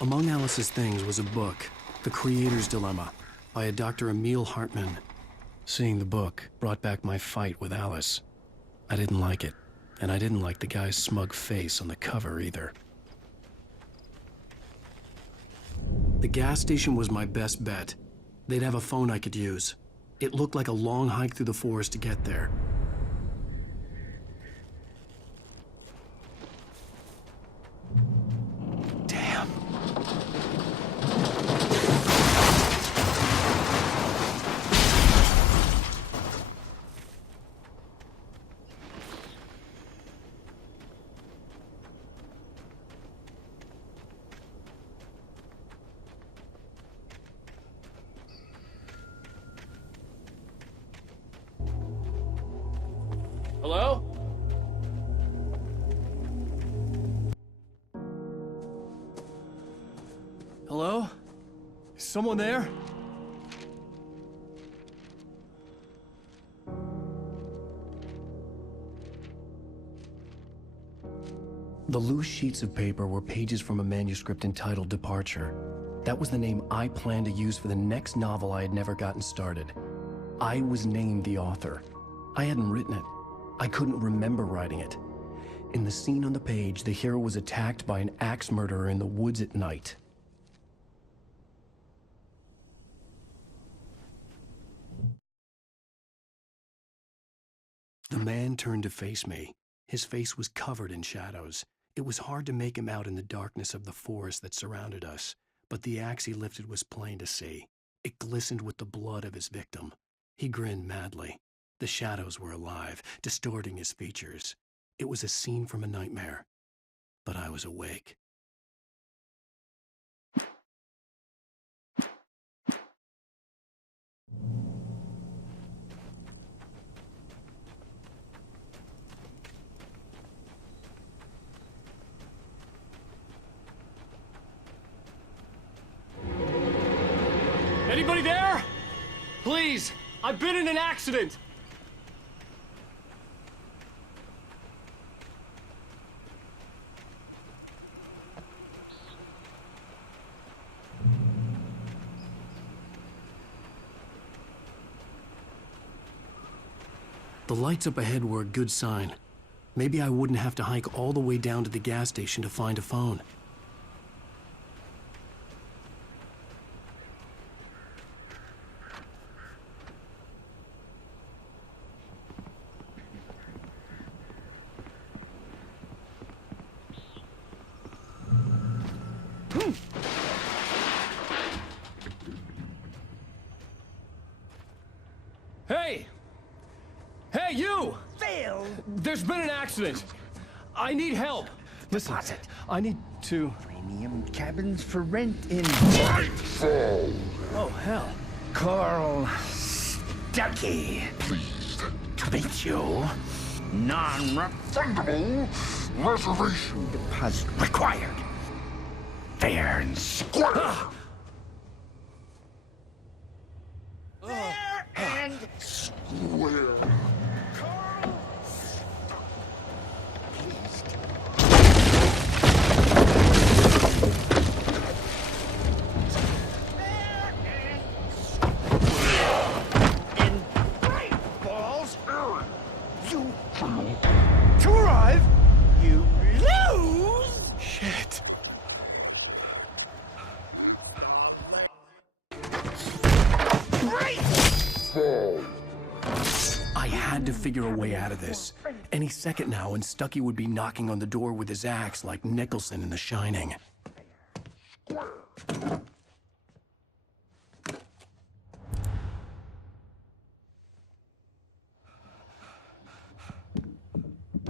Among Alice's things was a book, The Creator's Dilemma, by a Dr. Emil Hartman. Seeing the book brought back my fight with Alice. I didn't like it, and I didn't like the guy's smug face on the cover either. The gas station was my best bet. They'd have a phone I could use. It looked like a long hike through the forest to get there. Damn. Hello? Hello? Is someone there? The loose sheets of paper were pages from a manuscript entitled Departure. That was the name I planned to use for the next novel I had never gotten started. I was named the author. I hadn't written it. I couldn't remember writing it. In the scene on the page, the hero was attacked by an axe murderer in the woods at night. The man turned to face me. His face was covered in shadows. It was hard to make him out in the darkness of the forest that surrounded us, but the axe he lifted was plain to see. It glistened with the blood of his victim. He grinned madly. The shadows were alive, distorting his features. It was a scene from a nightmare, but I was awake. Anybody there? Please, I've been in an accident. The lights up ahead were a good sign. Maybe I wouldn't have to hike all the way down to the gas station to find a phone. Hey! Hey, you! Phil! There's been an accident. I need help. Listen, Deposit. I need to... Premium cabins for rent in Oh, hell. Carl Stuckey. Pleased. To meet you. Non-refundable Reservation. deposit required. Fair and square. Fair and Square. Carl. Pleased. Fair and square. In great balls. You to arrive. You lose. Shit. Great. Fall. I had to figure a way out of this. Any second now, and Stuckey would be knocking on the door with his axe like Nicholson in The Shining.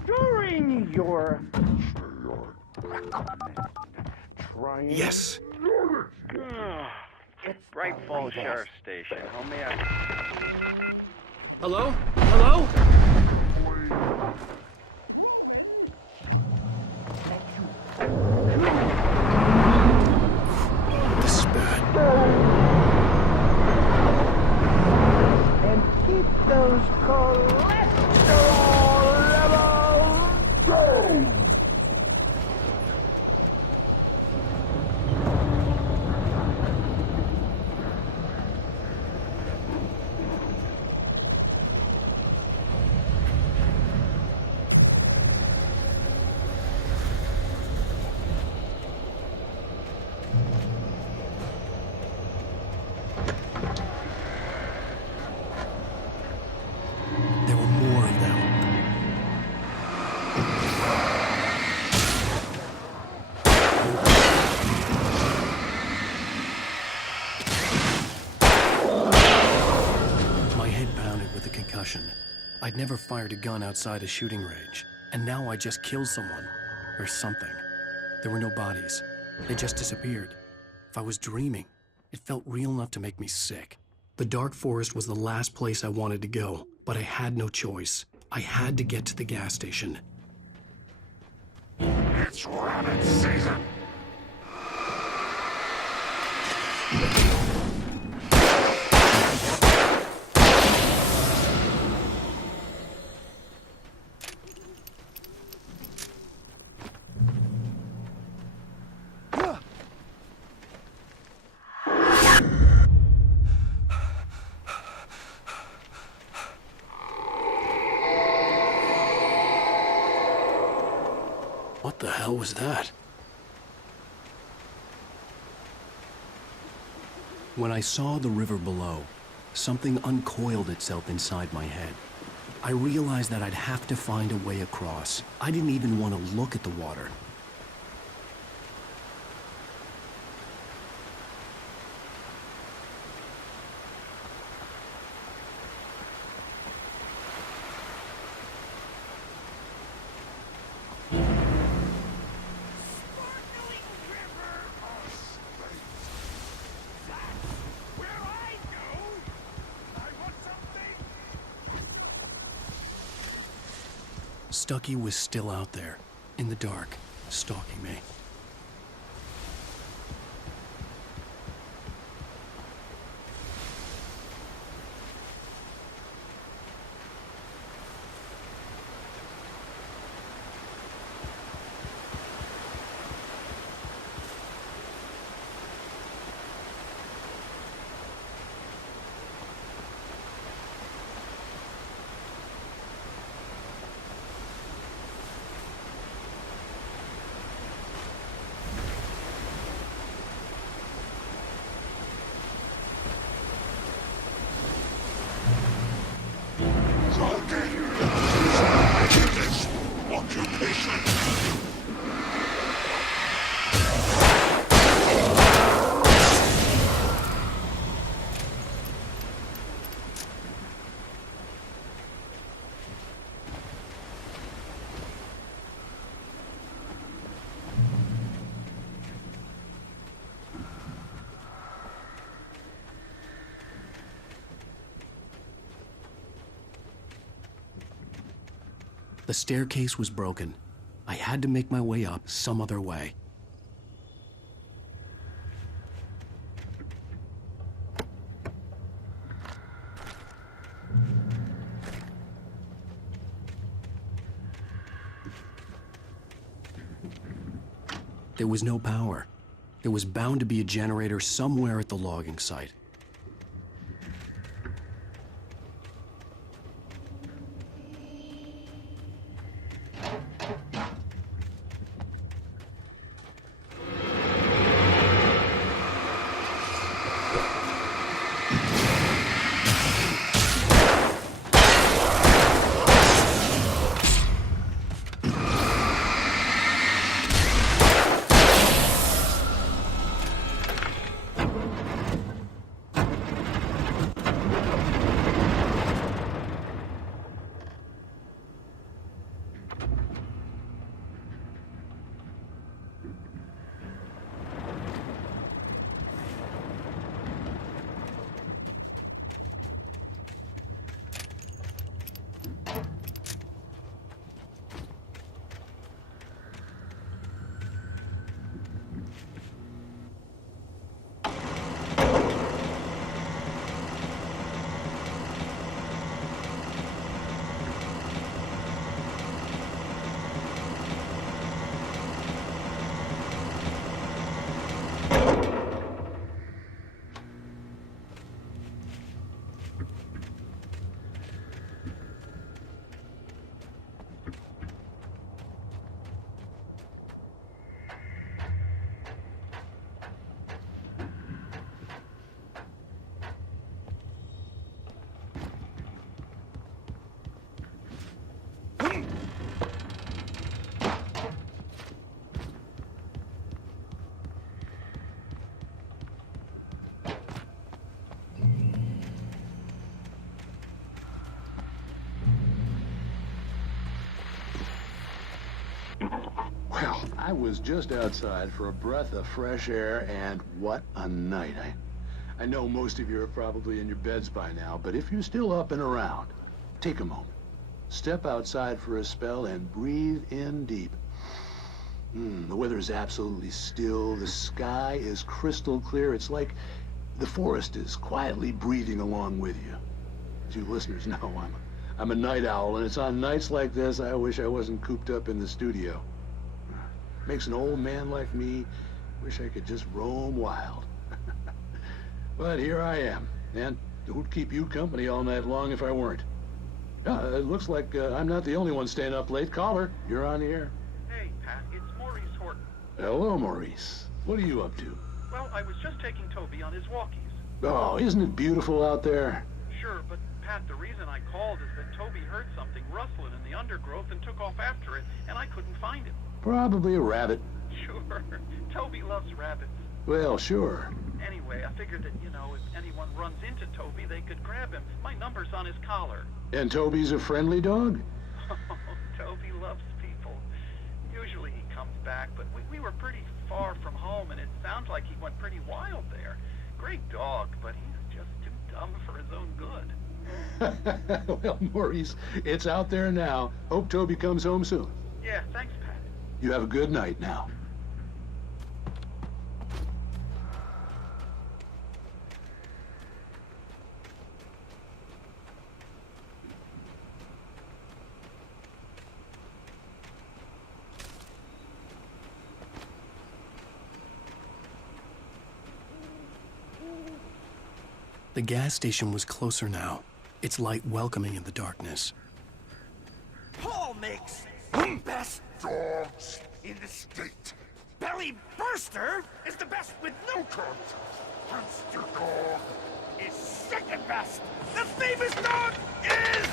During your trying. Yes! It's Bright Falls Sheriff's Station. How may I... Hello? Hello? This is bad. And keep those cholesterol levels down. I'd never fired a gun outside a shooting range, and now I just killed someone. Or something. There were no bodies. They just disappeared. If I was dreaming, it felt real enough to make me sick. The dark forest was the last place I wanted to go, but I had no choice. I had to get to the gas station. It's rabbit season! What the hell was that? When I saw the river below, something uncoiled itself inside my head. I realized that I'd have to find a way across. I didn't even want to look at the water. Stucky was still out there, in the dark, stalking me. The staircase was broken. I had to make my way up some other way. There was no power. There was bound to be a generator somewhere at the logging site. I was just outside for a breath of fresh air, and what a night. I know most of you are probably in your beds by now, but if you're still up and around, take a moment. Step outside for a spell and breathe in deep. The weather is absolutely still. The sky is crystal clear. It's like the forest is quietly breathing along with you. As you listeners know, I'm a night owl, and it's on nights like this I wish I wasn't cooped up in the studio. Makes an old man like me wish I could just roam wild. But here I am, and who'd keep you company all night long if I weren't? It looks like I'm not the only one staying up late. Caller, you're on the air. Hey, Pat, it's Maurice Horton. Hello, Maurice. What are you up to? Well, I was just taking Toby on his walkies. Oh, isn't it beautiful out there? Sure, but Pat, the reason I called is that Toby heard something rustling in the undergrowth and took off after it, and I couldn't find him. Probably a rabbit. Sure, Toby loves rabbits. Well, sure. Anyway, I figured that, if anyone runs into Toby, they could grab him. My number's on his collar. And Toby's a friendly dog? Oh, Toby loves people. Usually he comes back, but we were pretty far from home, and it sounds like he went pretty wild there. Great dog, but he's just too dumb for his own good. Well, Maurice, it's out there now. Hope Toby comes home soon. Yeah, thanks, Pat. You have a good night now. The gas station was closer now, its light welcoming in the darkness. Paul makes the best dogs in the state. Belly Burster is the best with no coat. Monster Dog is second best. The famous dog is...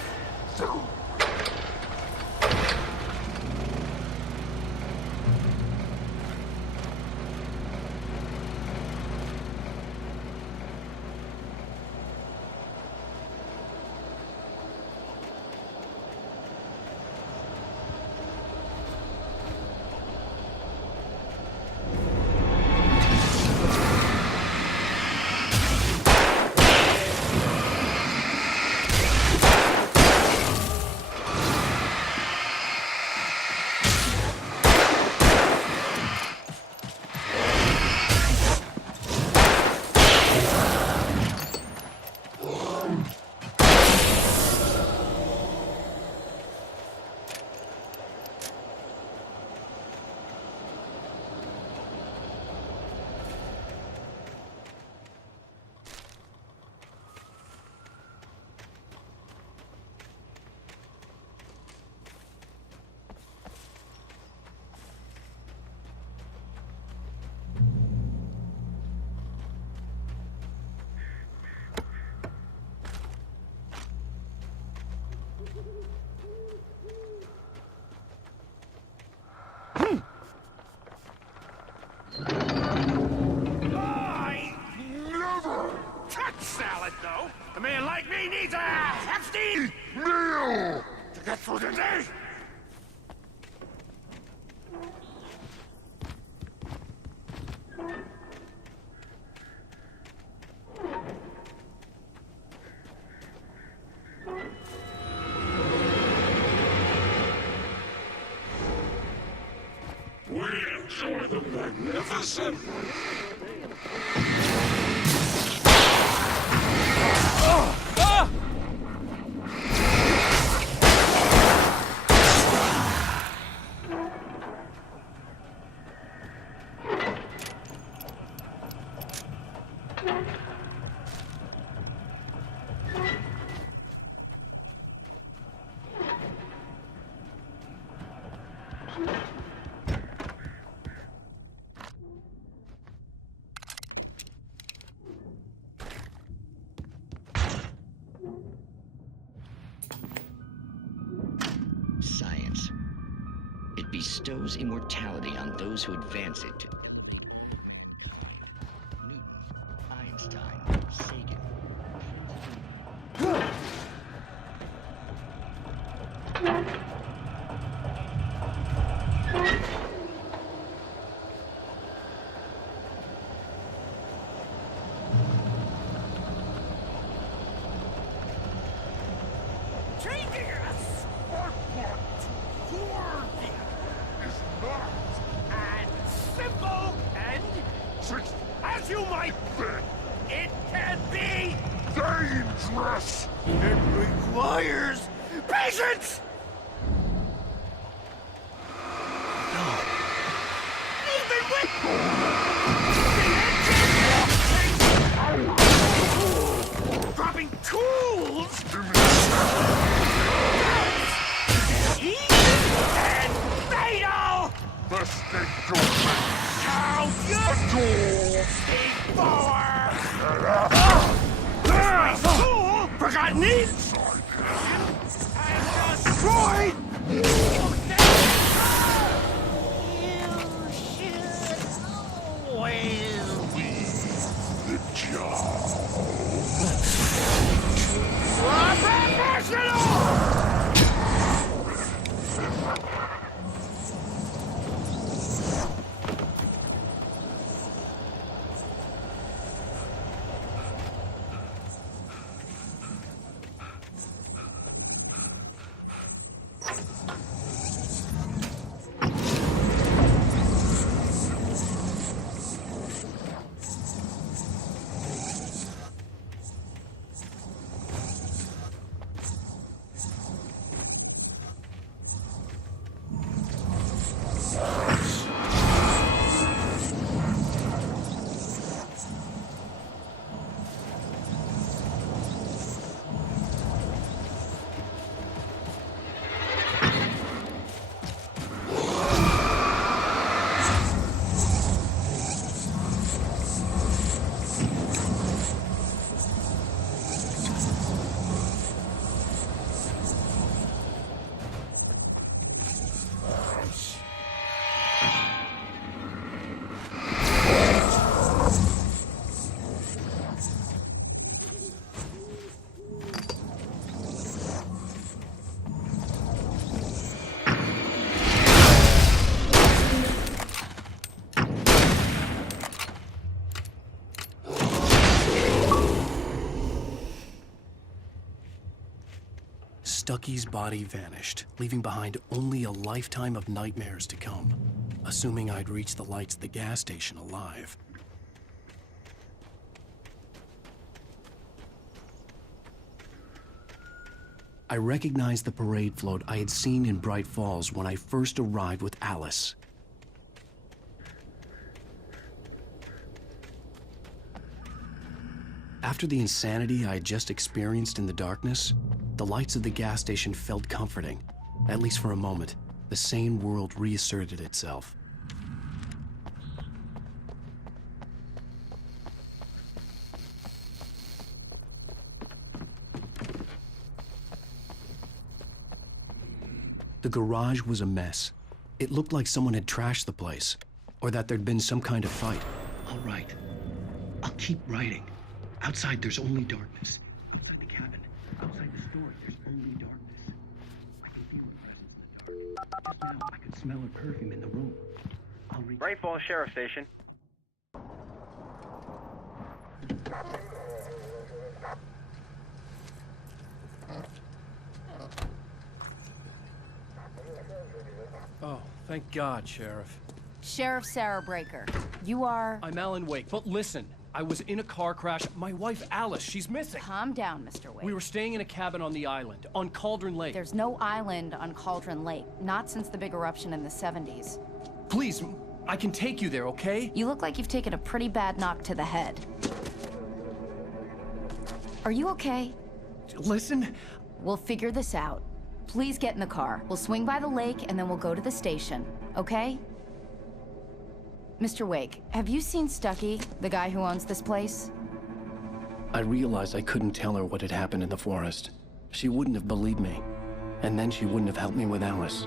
A man like me needs a hefty meal to get through the day. We enjoy the magnificent. Science. It bestows immortality on those who advance it to Newton, Einstein, Sagan. simple and, as you might bet, it can be dangerous. It requires patience. Even with dropping tools. Easy and fatal. The snake don't make. How you speak forward. My soul forgotten inside and destroyed. You should always be the job. Professional! Stucky's body vanished, leaving behind only a lifetime of nightmares to come, assuming I'd reached the lights at the gas station alive. I recognized the parade float I had seen in Bright Falls when I first arrived with Alice. After the insanity I had just experienced in the darkness, the lights of the gas station felt comforting. At least for a moment, the sane world reasserted itself. The garage was a mess. It looked like someone had trashed the place, or that there'd been some kind of fight. I'll write. I'll keep writing. Outside, there's only darkness. Outside the cabin, outside the store, there's only darkness. I can feel a presence in the dark. Just now, I could smell a perfume in the room. I'll reach... Bright Falls Sheriff Station. Oh, thank God, Sheriff. Sheriff Sarah Breaker. You are... I'm Alan Wake, but listen. I was in a car crash. My wife, Alice, she's missing. Calm down, Mr. Wake. We were staying in a cabin on the island, on Cauldron Lake. There's no island on Cauldron Lake. Not since the big eruption in the 70s. Please, I can take you there, okay? You look like you've taken a pretty bad knock to the head. Are you okay? Listen. We'll figure this out. Please get in the car. We'll swing by the lake and then we'll go to the station, okay? Mr. Wake, have you seen Stucky, the guy who owns this place? I realized I couldn't tell her what had happened in the forest. She wouldn't have believed me. And then she wouldn't have helped me with Alice.